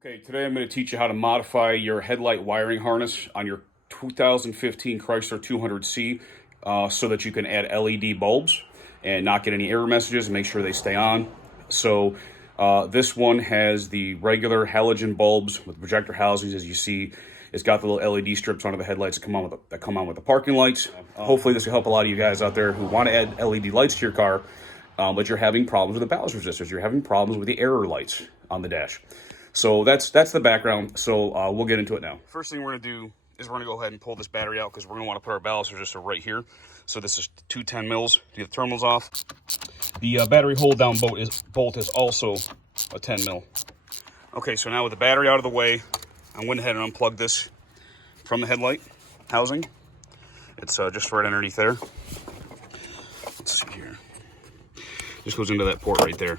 Okay, today I'm going to teach you how to modify your headlight wiring harness on your 2015 Chrysler 200C so that you can add LED bulbs and not get any error messages and make sure they stay on. So this one has the regular halogen bulbs with projector housings. As you see, it's got the little LED strips onto the headlights that come on with the parking lights. Hopefully this will help a lot of you guys out there who want to add LED lights to your car, but you're having problems with the ballast resistors. You're having problems with the error lights on the dash. So that's the background. So we'll get into it now. First thing we're going to do is we're going to go ahead and pull this battery out because we're going to want to put our ballast resistor right here. So this is 210 mils to get the terminals off. The battery hold down bolt is also a 10 mil. Okay, so now with the battery out of the way, I went ahead and unplugged this from the headlight housing. It's just right underneath there. Let's see here. Just goes into that port right there.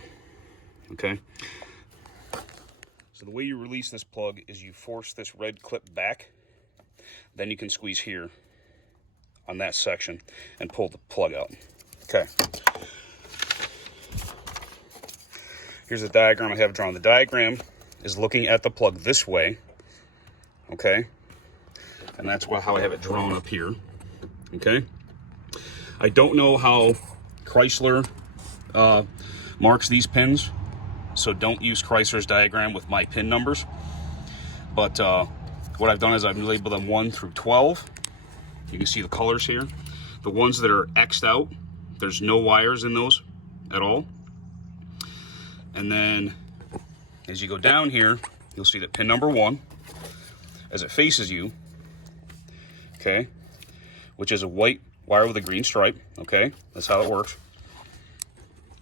Okay. So the way you release this plug is you force this red clip back, then you can squeeze here on that section and pull the plug out. Okay. Here's the diagram I have drawn. The diagram is looking at the plug this way, okay? And that's how I have it drawn up here, okay? I don't know how Chrysler marks these pins, so don't use Chrysler's diagram with my pin numbers. But what I've done is I've labeled them 1 through 12. You can see the colors here. The ones that are X'd out, there's no wires in those at all. And then as you go down here, you'll see that pin number 1, as it faces you, okay, which is a white wire with a green stripe, okay, that's how it works.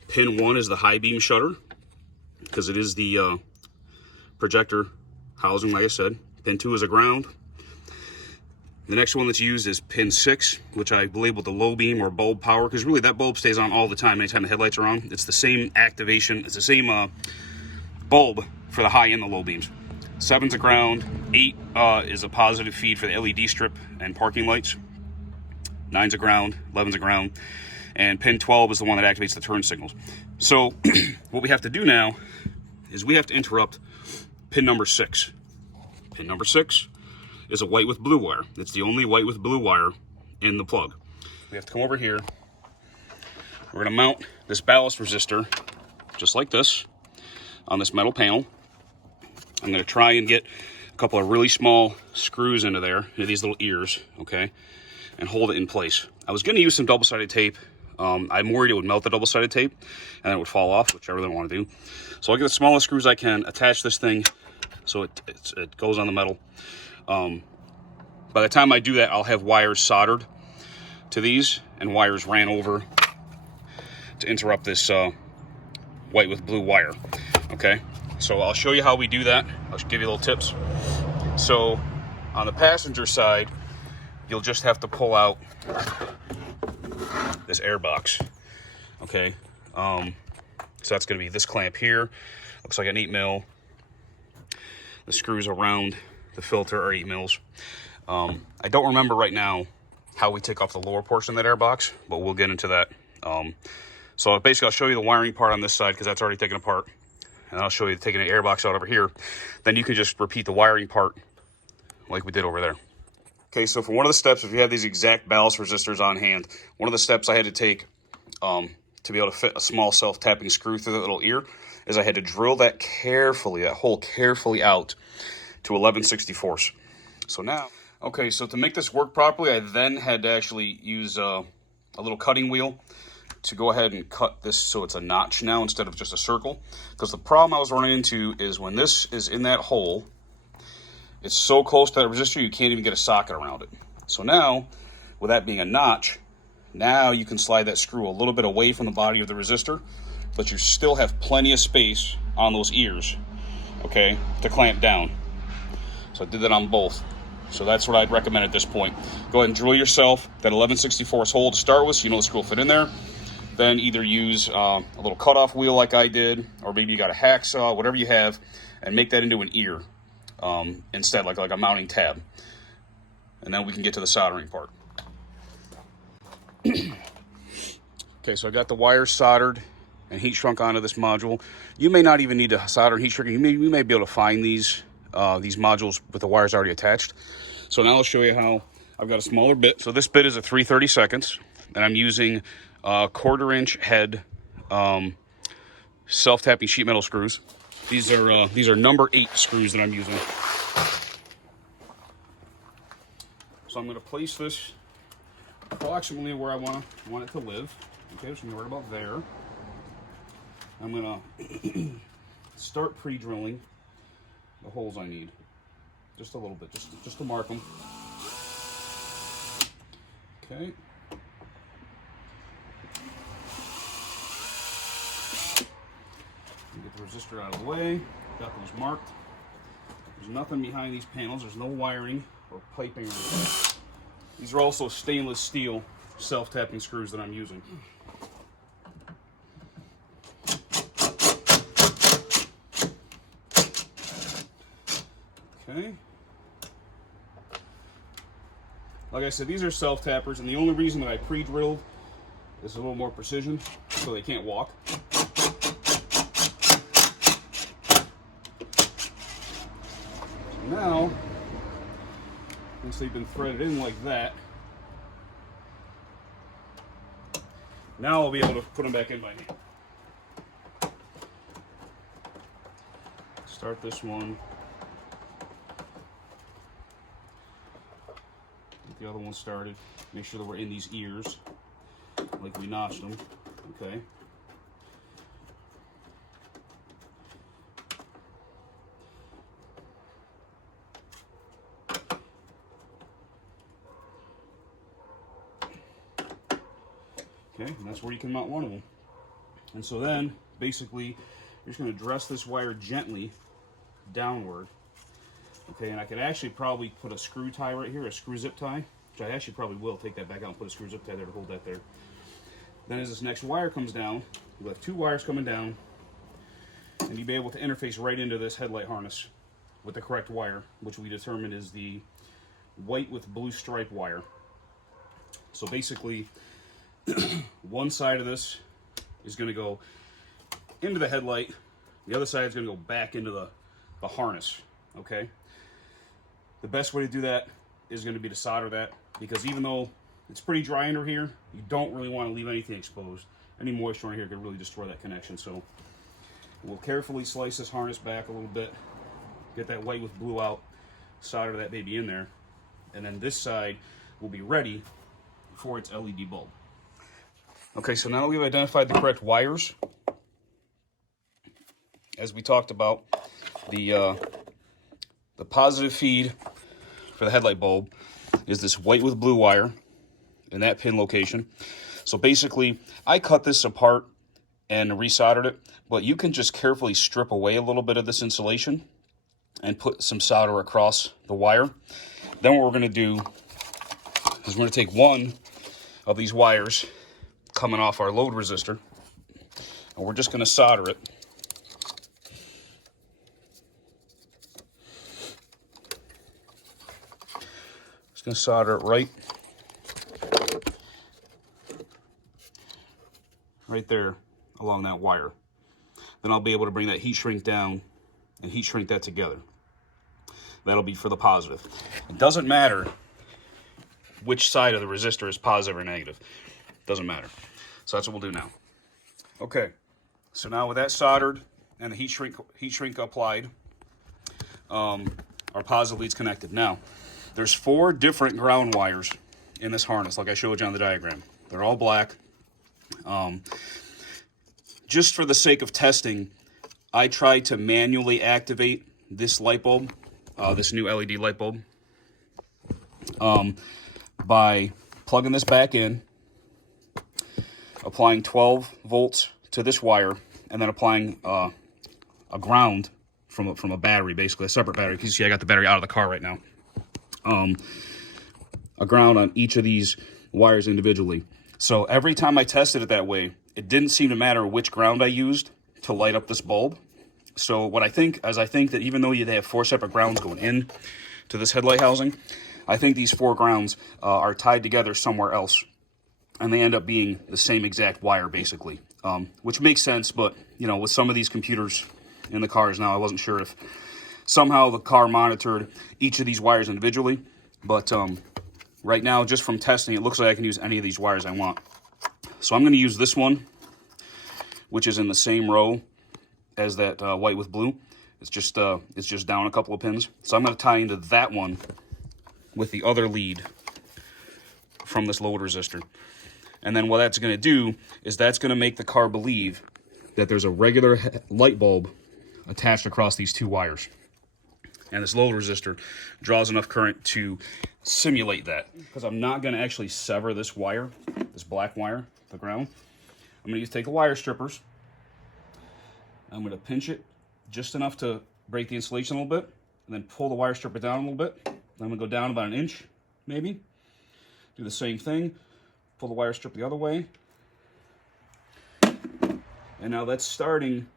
Pin 1 is the high beam shutter, because it is the projector housing, like I said. Pin 2 is a ground. The next one that's used is pin 6, which I labeled the low beam or bulb power, because really that bulb stays on all the time anytime the headlights are on. It's the same activation, it's the same bulb for the high and the low beams. 7's a ground, 8 is a positive feed for the LED strip and parking lights. 9's a ground, 11's a ground, and pin 12 is the one that activates the turn signals. So what we have to do now is we have to interrupt pin number 6. Pin number 6 is a white with blue wire. It's the only white with blue wire in the plug. We have to come over here. We're going to mount this ballast resistor just like this on this metal panel. I'm going to try and get a couple of really small screws into there, these little ears, okay, and hold it in place. I was going to use some double-sided tape. I'm worried it would melt the double-sided tape and then it would fall off, which I really don't want to do. So I'll get the smallest screws I can, attach this thing so it goes on the metal. By the time I do that, I'll have wires soldered to these and wires ran over to interrupt this white with blue wire. Okay, so I'll show you how we do that. I'll give you little tips. So on the passenger side, you'll just have to pull out this air box. Okay, so that's going to be this clamp here. Looks like an 8 mil. The screws around the filter are 8 mils. I don't remember right now how we take off the lower portion of that air box, but we'll get into that. So basically I'll show you the wiring part on this side because that's already taken apart, and I'll show you taking the air box out over here. Then you can just repeat the wiring part like we did over there. Okay, so for one of the steps, if you have these exact ballast resistors on hand, one of the steps I had to take to be able to fit a small self-tapping screw through the little ear is I had to drill that hole carefully out to 11/64. So now, okay, so to make this work properly, I then had to actually use a little cutting wheel to go ahead and cut this so it's a notch now instead of just a circle. Because the problem I was running into is when this is in that hole, it's so close to that resistor you can't even get a socket around it. So now, with that being a notch, now you can slide that screw a little bit away from the body of the resistor, but you still have plenty of space on those ears, okay, to clamp down. So I did that on both. So that's what I'd recommend at this point. Go ahead and drill yourself that 11/64 hole to start with so you know the screw will fit in there. Then either use a little cutoff wheel like I did, or maybe you got a hacksaw, whatever you have, and make that into an ear instead, like a mounting tab. And then we can get to the soldering part. Okay, so I got the wires soldered and heat shrunk onto this module. You may not even need to solder and heat shrink. You may be able to find these modules with the wires already attached. So now I'll show you how. I've got a smaller bit. So this bit is a 3/32, and I'm using 1/4-inch head self-tapping sheet metal screws. These are number 8 screws that I'm using. So I'm going to place this approximately where I want it to live. Okay, so I'm right about there. I'm going to start pre-drilling the holes I need. Just a little bit, just to mark them. Okay. Get the resistor out of the way. Got those marked. There's nothing behind these panels. There's no wiring or piping or anything. These are also stainless steel self-tapping screws that I'm using. Okay. Like I said, these are self-tappers, and the only reason that I pre-drilled is a little more precision, so they can't walk. So now, once they've been threaded in like that, now I'll be able to put them back in by hand. Start this one. Get the other one started. Make sure that we're in these ears, like we notched them. Okay. Okay, and that's where you can mount one of them. And so then, basically, you're just going to dress this wire gently downward. Okay, and I could actually probably put a screw tie right here, a screw zip tie, which I actually probably will take that back out and put a screw zip tie there to hold that there. Then as this next wire comes down, you'll have 2 wires coming down, and you'll be able to interface right into this headlight harness with the correct wire, which we determined is the white with blue stripe wire. So basically, one side of this is going to go into the headlight, the other side is going to go back into the harness. Okay, the best way to do that is going to be to solder that, because even though it's pretty dry under here, you don't really want to leave anything exposed. Any moisture in here could really destroy that connection. So we'll carefully slice this harness back a little bit, get that white with blue out, solder that baby in there, and then this side will be ready for its LED bulb. Okay, so now that we've identified the correct wires, as we talked about, the positive feed for the headlight bulb is this white with blue wire in that pin location. So basically, I cut this apart and resoldered it, but you can just carefully strip away a little bit of this insulation and put some solder across the wire. Then what we're going to do is we're going to take one of these wires coming off our load resistor, and we're just going to solder it. Just going to solder it right there along that wire. Then I'll be able to bring that heat shrink down and heat shrink that together. That'll be for the positive. It doesn't matter which side of the resistor is positive or negative. Doesn't matter. So that's what we'll do now. Okay, so now with that soldered and the heat shrink applied, our positive lead's connected. Now, there's 4 different ground wires in this harness, like I showed you on the diagram. They're all black. Just for the sake of testing, I tried to manually activate this light bulb, this new LED light bulb, by plugging this back in, applying 12 volts to this wire, and then applying a ground from a battery, basically a separate battery. You can see I got the battery out of the car right now. A ground on each of these wires individually. So every time I tested it that way, it didn't seem to matter which ground I used to light up this bulb. So what I think is, I think that even though they have 4 separate grounds going in to this headlight housing, I think these 4 grounds are tied together somewhere else, and they end up being the same exact wire, basically. which makes sense. But, you know, with some of these computers in the cars now, I wasn't sure if somehow the car monitored each of these wires individually. But right now, just from testing, it looks like I can use any of these wires I want. So I'm going to use this one, which is in the same row as that white with blue. It's just down a couple of pins. So I'm going to tie into that one with the other lead from this load resistor. And then what that's going to do is that's going to make the car believe that there's a regular light bulb attached across these two wires. And this load resistor draws enough current to simulate that. Because I'm not going to actually sever this wire, this black wire, the ground. I'm going to take the wire strippers. I'm going to pinch it just enough to break the insulation a little bit, and then pull the wire stripper down a little bit. Then I'm going to go down about an inch, maybe. Do the same thing. Pull the wire stripper the other way. And now that's starting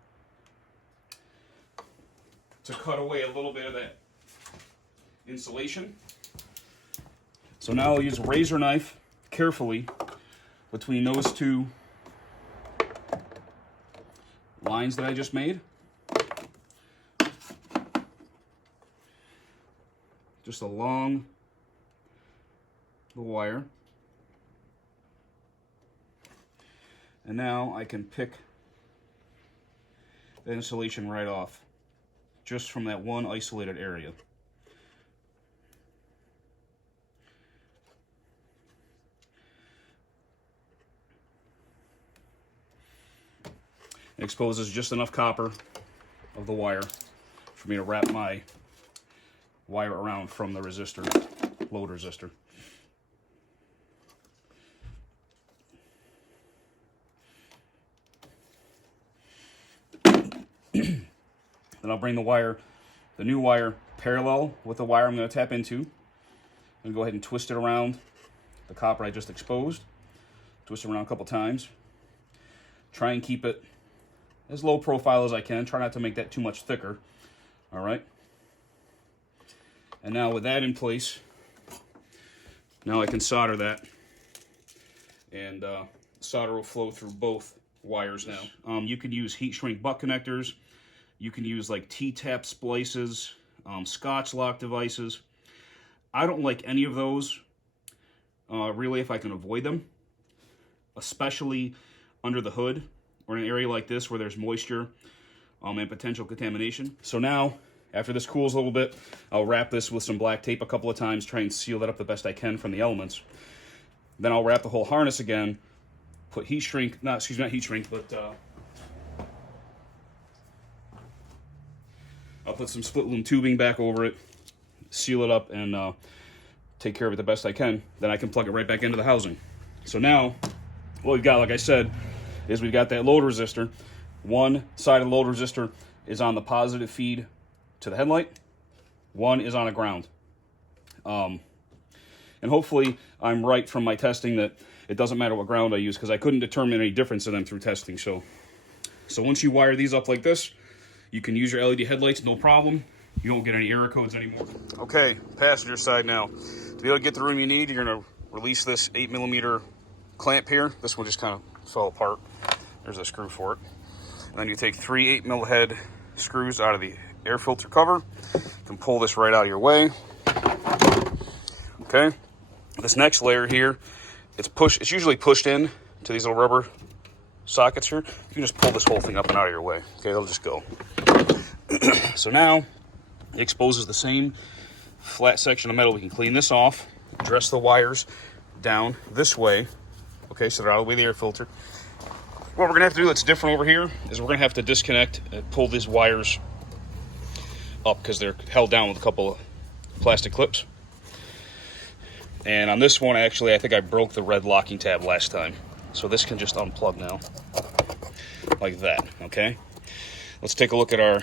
to cut away a little bit of that insulation. So now I'll use a razor knife carefully between those two lines that I just made. Just along the wire. And now I can pick the insulation right off, just from that one isolated area. It exposes just enough copper of the wire for me to wrap my wire around from the resistor, load resistor. Then I'll bring the new wire parallel with the wire I'm going to tap into. And go ahead and twist it around the copper I just exposed. Twist it around a couple times. Try and keep it as low profile as I can. Try not to make that too much thicker. All right. And now with that in place, now I can solder that. And solder will flow through both wires now. You can use heat shrink butt connectors. You can use like T-tap splices, Scotch lock devices. I don't like any of those, really, if I can avoid them, especially under the hood or in an area like this where there's moisture and potential contamination. So now, after this cools a little bit, I'll wrap this with some black tape a couple of times, try and seal that up the best I can from the elements. Then I'll wrap the whole harness again, put heat shrink, not heat shrink, but I'll put some split loom tubing back over it, seal it up, and take care of it the best I can. Then I can plug it right back into the housing. So now, what we've got, like I said, is we've got that load resistor. One side of the load resistor is on the positive feed to the headlight. One is on a ground. And hopefully I'm right from my testing that it doesn't matter what ground I use, because I couldn't determine any difference in them through testing. So once you wire these up like this, you can use your LED headlights, no problem. You don't get any error codes anymore. Okay, passenger side now. To be able to get the room you need, you're going to release this 8mm clamp here. This one just kind of fell apart. There's a screw for it. And then you take 3 8mm head screws out of the air filter cover. You can pull this right out of your way. Okay. This next layer here, it's usually pushed in to these little rubber sockets here. You can just pull this whole thing up and out of your way. Okay, they'll just go. So now it exposes the same flat section of metal. We can clean this off, dress the wires down this way. Okay, so they're out of the way of the air filter. What we're gonna have to do that's different over here is we're gonna have to disconnect and pull these wires up because they're held down with a couple of plastic clips. And on this one, actually, I think I broke the red locking tab last time. So this can just unplug now, like that, okay? Let's take a look at our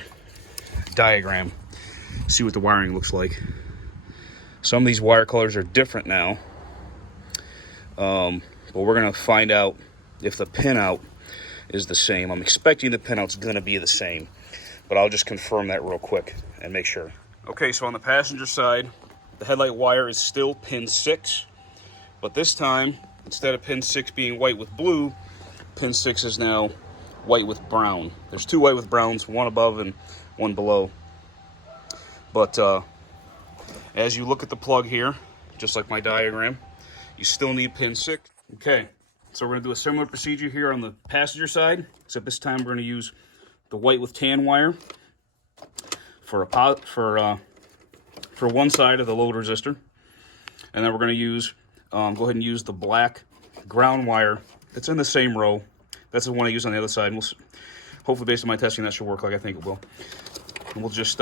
diagram, see what the wiring looks like. Some of these wire colors are different now, but we're gonna find out if the pinout is the same. I'm expecting the pinout's gonna be the same, but I'll just confirm that real quick and make sure. Okay, so on the passenger side, the headlight wire is still pin 6, but this time, instead of pin 6 being white with blue, pin 6 is now white with brown. There's 2 white with browns, one above and one below. But as you look at the plug here, just like my diagram, you still need pin 6. Okay, so we're going to do a similar procedure here on the passenger side, except this time we're going to use the white with tan wire for one side of the load resistor, and then we're going to use go ahead and use the black ground wire that's in the same row. That's the one I use on the other side. And hopefully, based on my testing, that should work like I think it will. And we'll just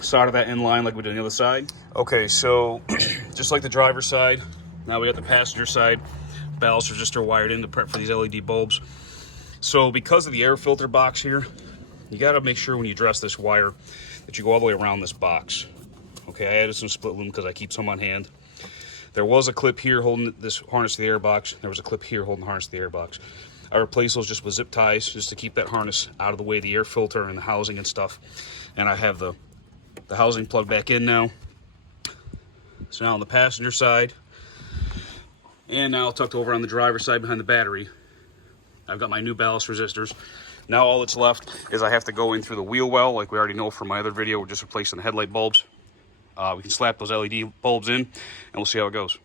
solder that in line like we did on the other side. Okay, so just like the driver's side, now we got the passenger side ballast resistor wired in to prep for these LED bulbs. So because of the air filter box here, you got to make sure when you dress this wire that you go all the way around this box. Okay, I added some split loom because I keep some on hand. There was a clip here holding this harness to the air box. There was a clip here holding the harness to the air box. I replaced those just with zip ties just to keep that harness out of the way of the air filter and the housing and stuff. And I have the housing plugged back in now. So now on the passenger side, and now tucked over on the driver's side behind the battery, I've got my new ballast resistors. Now all that's left is I have to go in through the wheel well, like we already know from my other video. We're just replacing the headlight bulbs. We can slap those LED bulbs in, and we'll see how it goes.